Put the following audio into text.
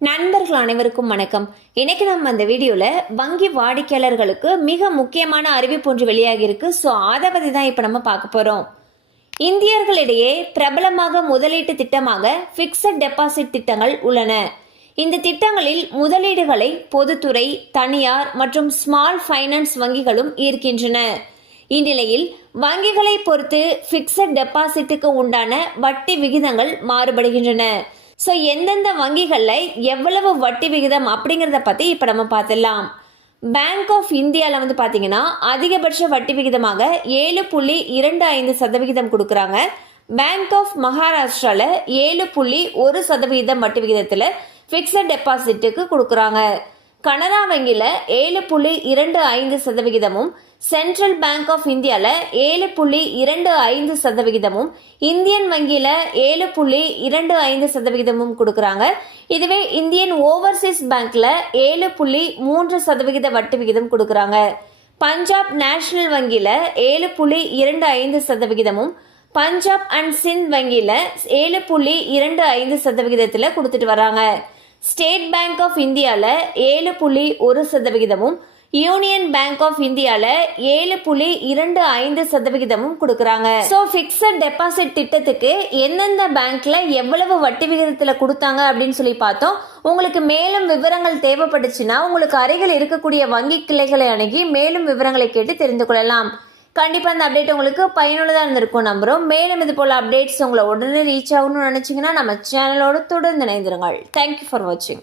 நண்பர்கள் அனைவருக்கும் வணக்கம். இன்னைக்கு நம்ம அந்த வீடியோல வங்கி வாடிக்கையாளர்களுக்கு மிக முக்கியமான அறிவிப்பு ஒன்று வெளியாகி இருக்கு. ஸோ அதை பத்தி தான் இப்போ நம்ம பார்க்க போறோம். இந்தியர்களிடையே பிரபலமாக முதலீட்டு திட்டமாக பிக்சட் டெபாசிட் திட்டங்கள் உள்ளன. இந்த திட்டங்களில் முதலீடுகளை பொதுத்துறை, தனியார் மற்றும் ஸ்மால் ஃபைனான்ஸ் வங்கிகளும் ஈர்க்கின்றன. இந்நிலையில் வங்கிகளை பொறுத்து பிக்சட் டெபாசிட்டுக்கு உண்டான வட்டி விகிதங்கள் மாறுபடுகின்றன. ஸோ எந்தெந்த வங்கிகளில் எவ்வளவு வட்டி விகிதம் அப்படிங்கிறத பற்றி இப்போ நம்ம பார்த்துடலாம். பேங்க் ஆஃப் இந்தியாவில் பார்த்தீங்கன்னா அதிகபட்ச வட்டி விகிதமாக 7.25% கொடுக்குறாங்க. பேங்க் ஆஃப் மகாராஷ்டிராவில் 7.1% வட்டி விகிதத்தில் ஃபிக்ஸட் டெபாசிட்டுக்கு கொடுக்குறாங்க. கனரா வங்கியில் 7.25%, சென்ட்ரல் பேங்க் ஆஃப் இந்தியாவில் 7.25%, இந்தியன் வங்கியில் 7.25% கொடுக்குறாங்க. இதுவே இந்தியன் ஓவர்சீஸ் பேங்க்ல 7.3% வட்டி விகிதம் கொடுக்குறாங்க. பஞ்சாப் நேஷனல் வங்கியில் 7.25%, பஞ்சாப் அண்ட் சிந்த் வங்கியில் 7.25% கொடுத்துட்டு வராங்க. ஸ்டேட் பேங்க் ஆஃப் இந்தியாவில் 7.1%, யூனியன் பேங்க் ஆஃப் இந்தியாவில் 7.25% கொடுக்குறாங்க. ஸோ ஃபிக்ஸட் டெபாசிட் திட்டத்துக்கு எந்தெந்த பேங்க்ல எவ்வளவு வட்டி விகிதத்தில் கொடுத்தாங்க அப்படின்னு சொல்லி பார்த்தோம். உங்களுக்கு மேலும் விவரங்கள் தேவைப்பட்டுச்சுன்னா உங்களுக்கு அருகில் இருக்கக்கூடிய வங்கி கிளைகளை அணுகி மேலும் விவரங்களை கேட்டு தெரிந்து கொள்ளலாம். கண்டிப்பாக அந்த அப்டேட் உங்களுக்கு பயனுள்ளதாக இருந்திருக்கும் நம்புகிறோம். மேலும் இது போல் அப்டேட்ஸ் உங்களை உடனே ரீச் ஆகணும்னு நினச்சிங்கன்னா நம்ம சேனலோடு தொடர்ந்து இணைந்திருங்கள். தேங்க்யூ ஃபார் வாட்சிங்.